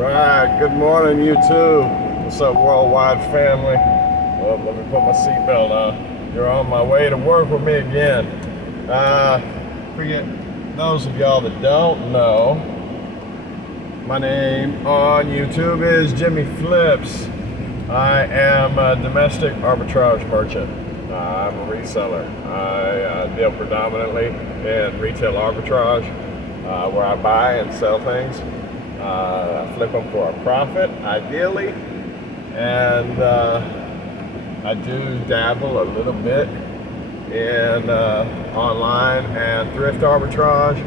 Right, good morning, YouTube. What's up, worldwide family? Well, let me put my seatbelt on. You're on my way to work with me again. For those of y'all that don't know, my name on YouTube is Jimmy Flips. I am a domestic arbitrage merchant. I'm a reseller. I deal predominantly in retail arbitrage, where I buy and sell things. I flip them for a profit, ideally, and I do dabble a little bit in online and thrift arbitrage,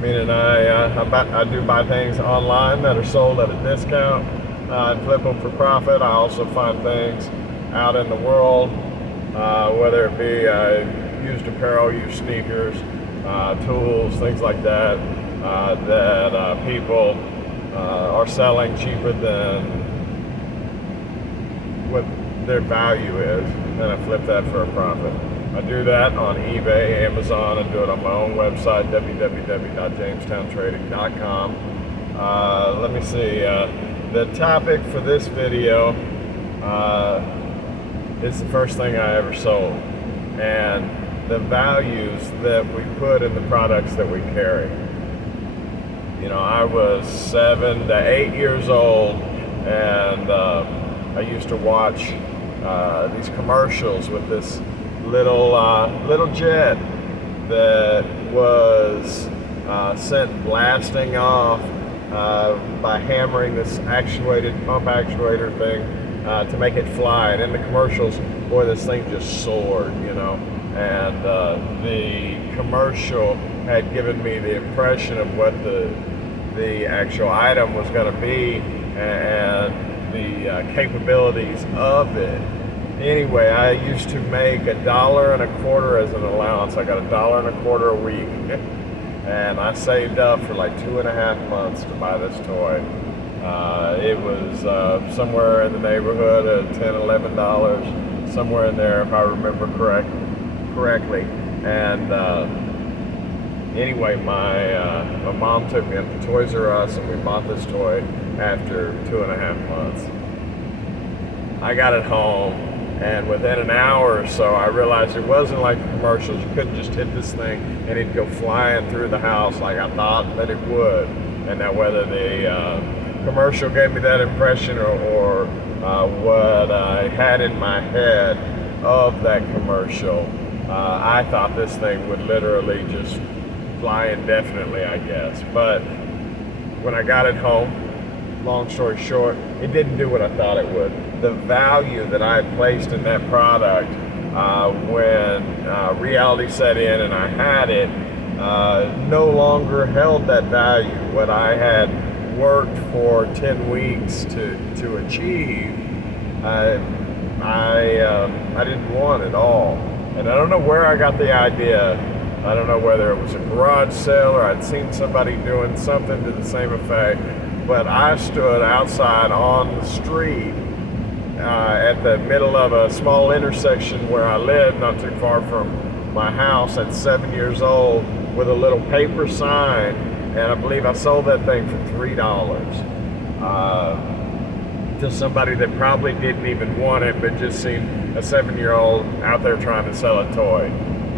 meaning I do buy things online that are sold at a discount and flip them for profit. I also find things out in the world, whether it be used apparel, used sneakers, tools, things like that, that people are selling cheaper than what their value is, and I flip that for a profit. I do that on eBay, Amazon, and do it on my own website, www.jamestown.trading.com. Let me see, the topic for this video is the first thing I ever sold, and the values that we put in the products that we carry. You know, I was 7 to 8 years old, and I used to watch these commercials with this little jet that was sent blasting off by hammering this pump actuator thing to make it fly. And in the commercials, boy, this thing just soared, you know. And the commercial had given me the impression of what the actual item was going to be and the capabilities of it. Anyway, I used to make $1.25 as an allowance. I got $1.25 a week, and I saved up for like 2.5 months to buy this toy. It was somewhere in the neighborhood of $10-11, somewhere in there if I remember correctly. And anyway, my mom took me up to Toys R Us, and we bought this toy after 2.5 months. I got it home, and within an hour or so, I realized it wasn't like the commercials. You couldn't just hit this thing and it'd go flying through the house like I thought that it would. And now whether the commercial gave me that impression or what I had in my head of that commercial, I thought this thing would literally just fly indefinitely, I guess. But when I got it home, long story short, it didn't do what I thought it would. The value that I had placed in that product when reality set in and I had it no longer held that value. What I had worked for 10 weeks to achieve, I didn't want at all. And I don't know where I got the idea. I don't know whether it was a garage sale or I'd seen somebody doing something to the same effect, but I stood outside on the street at the middle of a small intersection where I lived, not too far from my house, at 7 years old, with a little paper sign, and I believe I sold that thing for $3 to somebody that probably didn't even want it, but just seen a 7-year-old out there trying to sell a toy,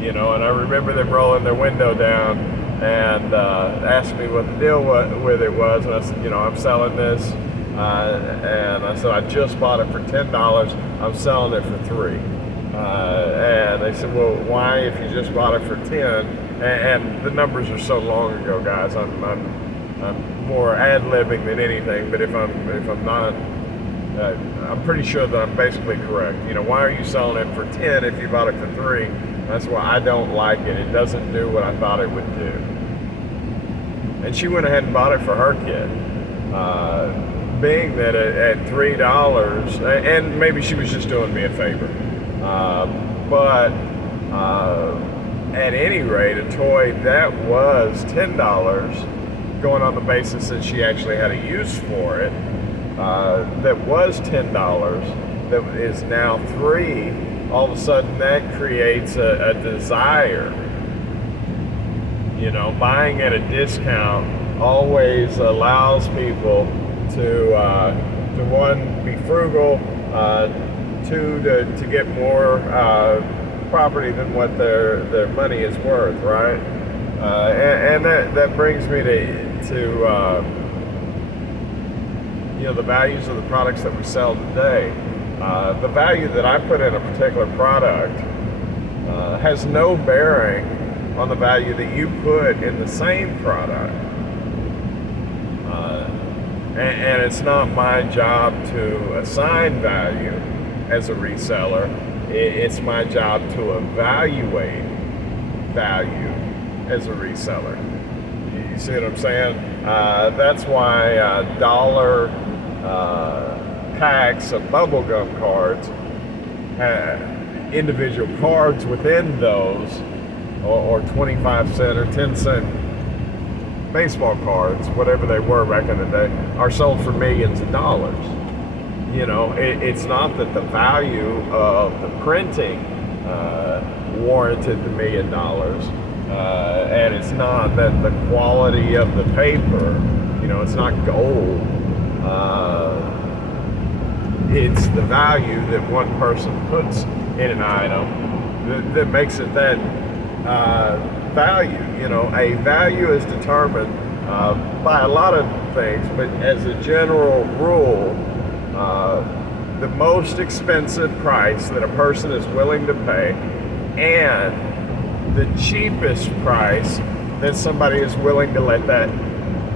you know. And I remember them rolling their window down and asked me what the deal with it was, and I said, you know, I'm selling this, and I said I just bought it for $10. I'm selling it for $3. And they said, well, why if you just bought it for 10? And the numbers are so long ago, guys. I'm more ad-libbing than anything, but if I'm not, I'm pretty sure that I'm basically correct. You know, why are you selling it for 10 if you bought it for 3? That's why I don't like it. It doesn't do what I thought it would do. And she went ahead and bought it for her kid. Being that at $3, and maybe she was just doing me a favor. But at any rate, a toy that was $10, going on the basis that she actually had a use for it, that was $10, that is now $3, all of a sudden that creates a desire. You know, buying at a discount always allows people to one, be frugal, two, to get more property than what their money is worth, right? And that brings me to the values of the products that we sell today. The value that I put in a particular product has no bearing on the value that you put in the same product. And it's not my job to assign value as a reseller. It's my job to evaluate value as a reseller. You see what I'm saying? That's why dollar packs of bubblegum cards, individual cards within those, or 25 cent or 10 cent baseball cards, whatever they were back in the day, are sold for millions of dollars. It's not that the value of the printing warranted the $1 million, and it's not that the quality of the paper, it's not gold. It's the value that one person puts in an item that makes it that value. A value is determined by a lot of things, but as a general rule, the most expensive price that a person is willing to pay and the cheapest price that somebody is willing to let that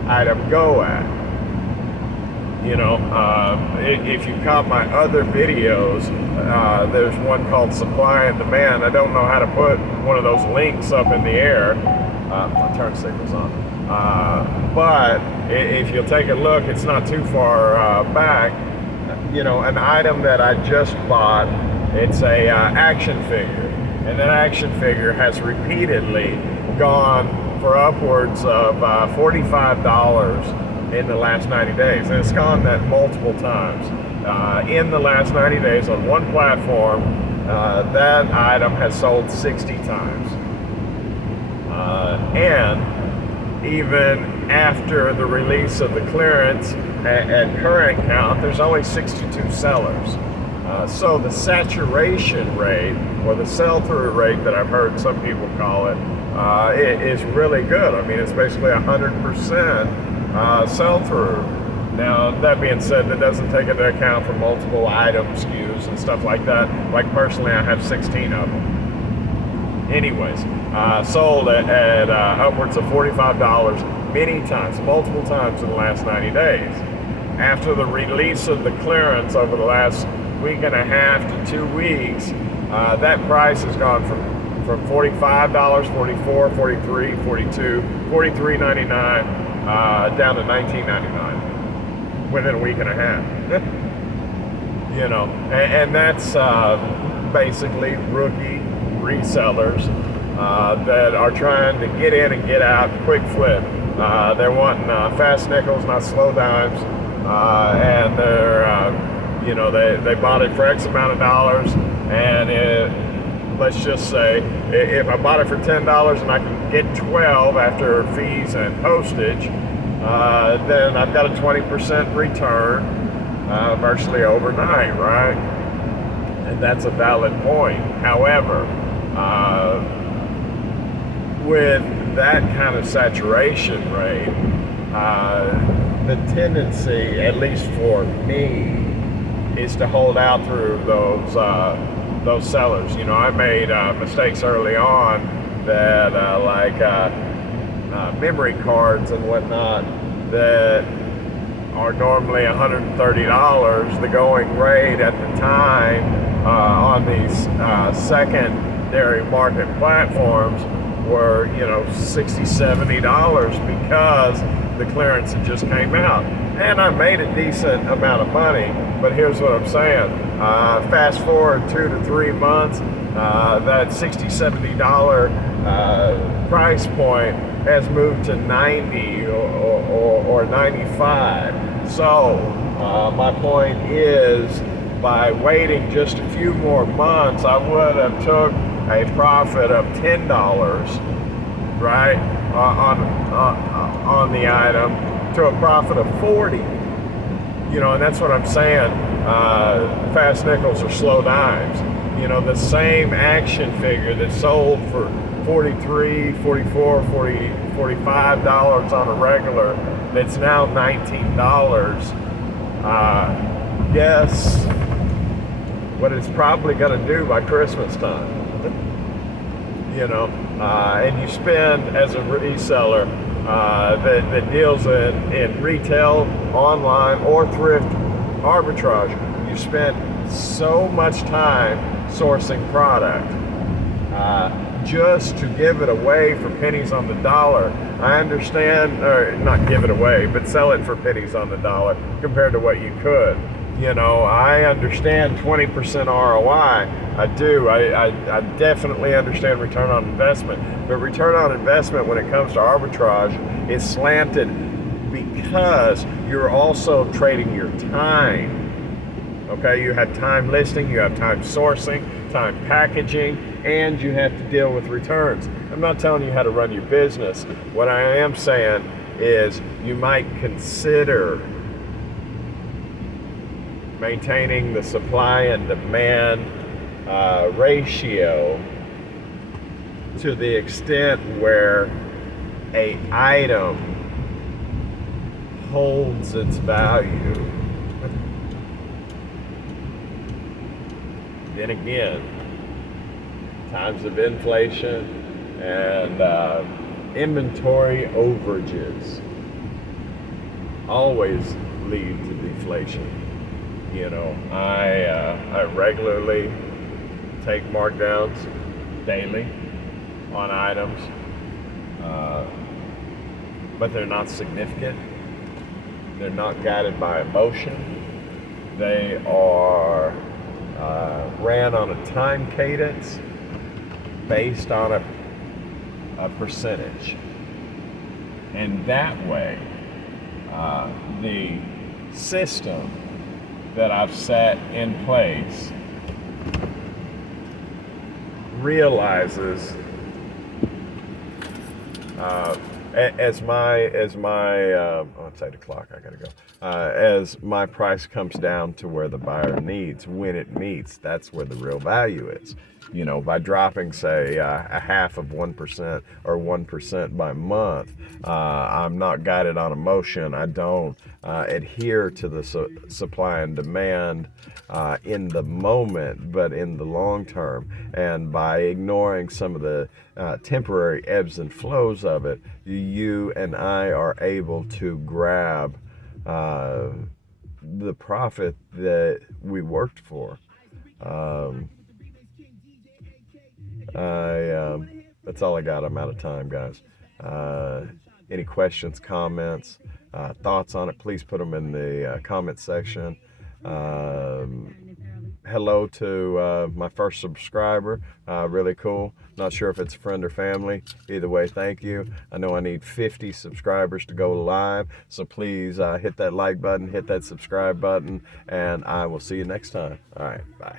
item go at. If you caught my other videos, there's one called Supply and Demand. I don't know how to put one of those links up in the air. My turn signal's on. But if you'll take a look, it's not too far back. An item that I just bought, it's a action figure. And that action figure has repeatedly gone for upwards of $45 in the last 90 days. And it's gone that multiple times. In the last 90 days on one platform, that item has sold 60 times. And even after the release of the clearance at current count, there's only 62 sellers. So the saturation rate, or the sell-through rate that I've heard some people call it, is really good. I mean, it's basically 100% sell-through. Now, that being said, that doesn't take into account for multiple item SKUs and stuff like that. Like personally, I have 16 of them. Anyways, sold at upwards of $45 many times, multiple times in the last 90 days. After the release of the clearance over the last week and a half to 2 weeks, that price has gone from $45, $44, $43, $42, $43.99 down to $19.99 within a week and a half. And that's basically rookie resellers that are trying to get in and get out quick flip. They're wanting fast nickels, not slow dimes, and they're they bought it for X amount of dollars, and let's just say if I bought it for $10 and I can get 12 after fees and postage, then I've got a 20% return virtually overnight, right? And that's a valid point. However, with that kind of saturation rate, the tendency, at least for me, is to hold out through those sellers. I made mistakes early on that memory cards and whatnot that are normally $130. The going rate at the time on these secondary market platforms were $60, $70 because the clearance had just came out. And I made a decent amount of money, but here's what I'm saying. Fast forward 2 to 3 months, that $60, $70 price point has moved to 90 or 95. So my point is, by waiting just a few more months, I would have took a profit of $10, right, on the item, to a profit of 40. And that's what I'm saying. Fast nickels are slow dimes. The same action figure that sold for $43, $44, $40, $45 on a regular, that's now $19. Guess what it's probably going to do by Christmas time. And you spend, as a reseller that deals in retail, online, or thrift arbitrage, you spend so much time sourcing product just to give it away for pennies on the dollar. I understand, or not give it away, but sell it for pennies on the dollar compared to what you could. I understand 20% ROI. I do. I definitely understand return on investment. But return on investment when it comes to arbitrage is slanted because you're also trading your time. Okay, you have time listing, you have time sourcing, time packaging, and you have to deal with returns. I'm not telling you how to run your business. What I am saying is you might consider maintaining the supply and demand ratio to the extent where a item holds its value. Then again, times of inflation and inventory overages always lead to deflation. I regularly take markdowns daily on items, but they're not significant. They're not guided by emotion. They are ran on a time cadence based on a percentage. And that way, the system that I've set in place realizes as my it's 8 o'clock, I gotta go. As my price comes down to where the buyer needs, when it meets, that's where the real value is. By dropping, say, a half of 1% or 1% by month, I'm not guided on emotion. I don't adhere to the supply and demand in the moment, but in the long term. And by ignoring some of the temporary ebbs and flows of it, you and I are able to grab the profit that we worked for. That's all I got. I'm out of time, guys. Any questions, comments, thoughts on it, please put them in the comment section. Hello to my first subscriber. Really cool. Not sure if it's a friend or family. Either way, thank you. I know I need 50 subscribers to go live, so please hit that like button, hit that subscribe button, and I will see you next time. All right, bye.